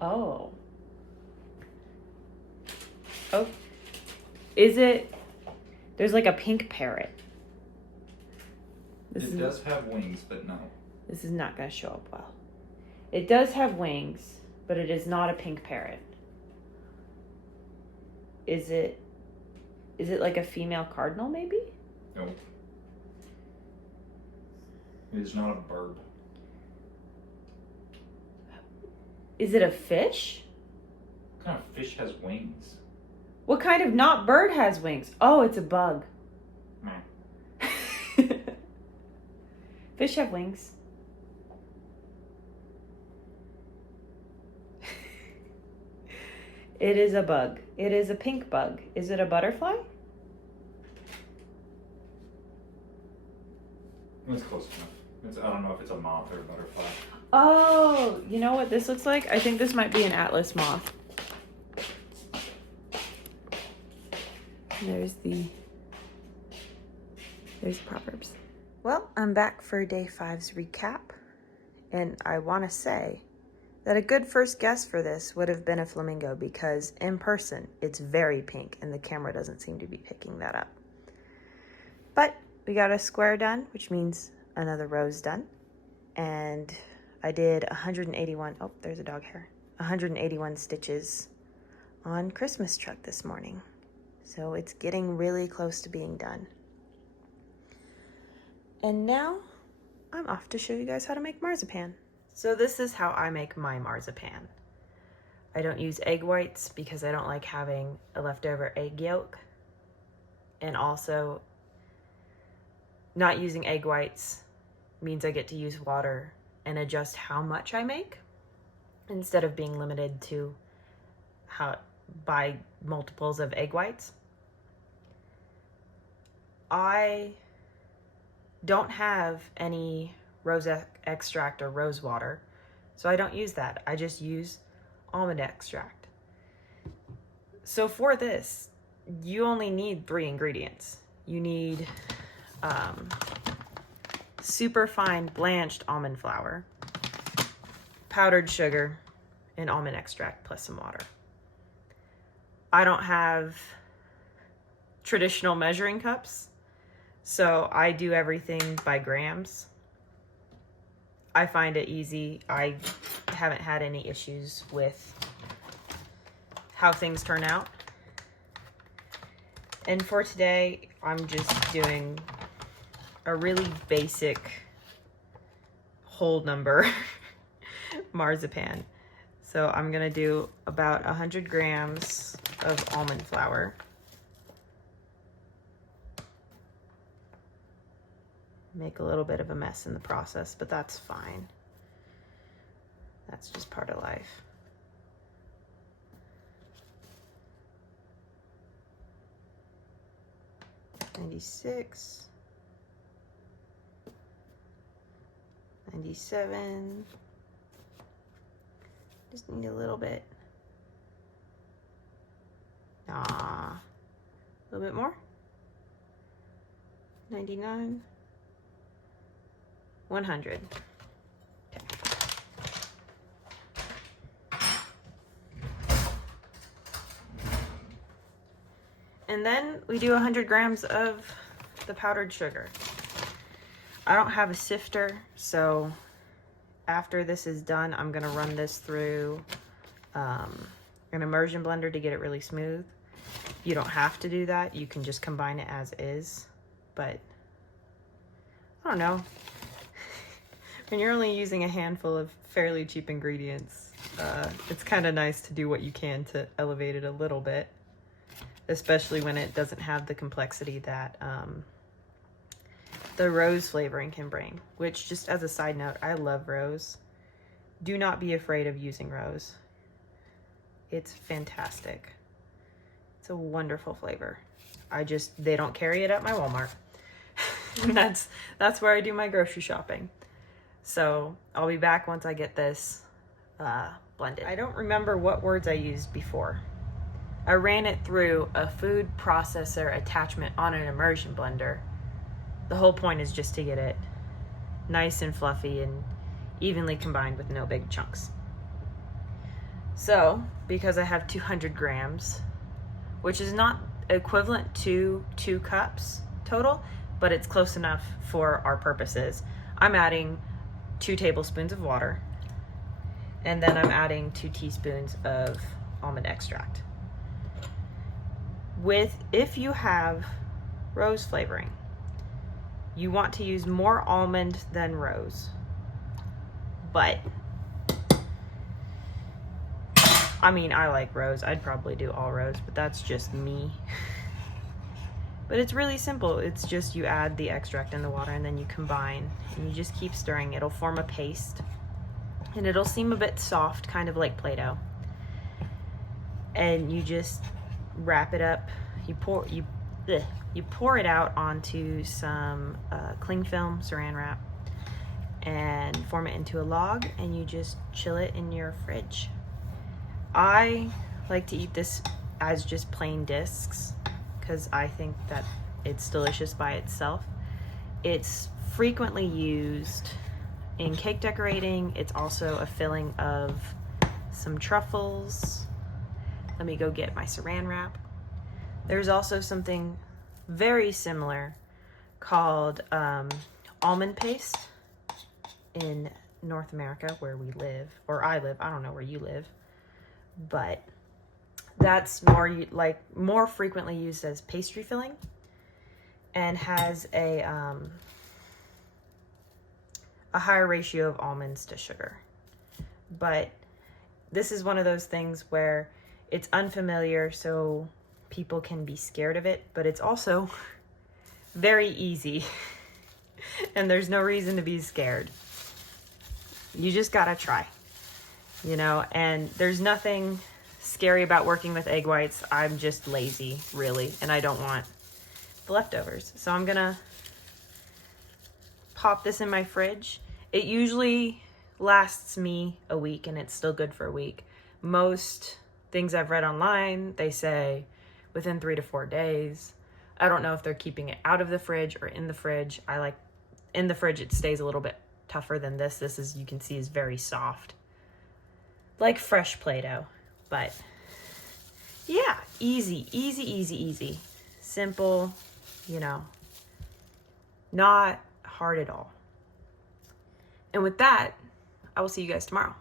Oh. Oh. Is it? There's like a pink parrot. It does have wings, but no. This is not going to show up well. It does have wings, but it is not a pink parrot. Is it like a female cardinal, maybe? No. It is not a bird. Is it a fish? What kind of fish has wings? What kind of not bird has wings? Oh, it's a bug. Fish have wings. It is a bug. It is a pink bug. Is it a butterfly? It's close enough. I don't know if it's a moth or a butterfly. Oh, you know what this looks like? I think this might be an atlas moth. There's Proverbs. Well, I'm back for day 5's recap, and I want to say that a good first guess for this would have been a flamingo, because in person it's very pink and the camera doesn't seem to be picking that up. But we got a square done, which means another rose done, and I did 181, oh, there's a dog hair, 181 stitches on Christmas truck this morning. So it's getting really close to being done. And now I'm off to show you guys how to make marzipan. So this is how I make my marzipan. I don't use egg whites because I don't like having a leftover egg yolk. And also, not using egg whites means I get to use water and adjust how much I make instead of being limited to by multiples of egg whites. I don't have any rose extract or rose water, so I don't use that. I just use almond extract. So for this, you only need 3 ingredients. You need Superfine blanched almond flour, powdered sugar, and almond extract plus some water. I don't have traditional measuring cups, so I do everything by grams. I find it easy. I haven't had any issues with how things turn out. And for today, I'm just doing a really basic whole number marzipan. So I'm gonna do about 100 grams of almond flour. Make a little bit of a mess in the process, but that's fine. That's just part of life. $96, $97. Just need a little bit. A little bit more. 99. 100. Okay. And then we do 100 grams of the powdered sugar. I don't have a sifter, so after this is done, I'm gonna run this through an immersion blender to get it really smooth. You don't have to do that. You can just combine it as is, but I don't know. When you're only using a handful of fairly cheap ingredients, it's kind of nice to do what you can to elevate it a little bit, especially when it doesn't have the complexity that the rose flavoring can bring, which, just as a side note, I love rose. Do not be afraid of using rose. It's fantastic. It's a wonderful flavor. They don't carry it at my Walmart. That's where I do my grocery shopping. So I'll be back once I get this blended. I don't remember what words I used before. I ran it through a food processor attachment on an immersion blender. The whole point is just to get it nice and fluffy and evenly combined with no big chunks. So, because I have 200 grams, which is not equivalent to 2 cups total, but it's close enough for our purposes, I'm adding 2 tablespoons of water, and then I'm adding 2 teaspoons of almond extract. If you have rose flavoring, you want to use more almond than rose. But I mean, I like rose. I'd probably do all rose, but that's just me. But it's really simple. It's just you add the extract in the water and then you combine and you just keep stirring. It'll form a paste and it'll seem a bit soft, kind of like Play-Doh. And you just wrap it up. You pour it out onto some cling film, saran wrap, and form it into a log, and you just chill it in your fridge. I like to eat this as just plain discs because I think that it's delicious by itself. It's frequently used in cake decorating. It's also a filling of some truffles. Let me go get my saran wrap. There's also something very similar called almond paste in North America, where we live, or I live. I don't know where you live, but that's more frequently used as pastry filling and has a higher ratio of almonds to sugar. But this is one of those things where it's unfamiliar, so people can be scared of it, but it's also very easy and there's no reason to be scared. You just gotta try, you know, and there's nothing scary about working with egg whites. I'm just lazy, really, and I don't want the leftovers. So I'm gonna pop this in my fridge. It usually lasts me a week and it's still good for a week. Most things I've read online, they say within 3 to 4 days. I don't know if they're keeping it out of the fridge or in the fridge. I like in the fridge, it stays a little bit tougher than this. This is, you can see, is very soft, like fresh Play-Doh. But yeah, easy, easy, easy, easy. Simple, you know, not hard at all. And with that, I will see you guys tomorrow.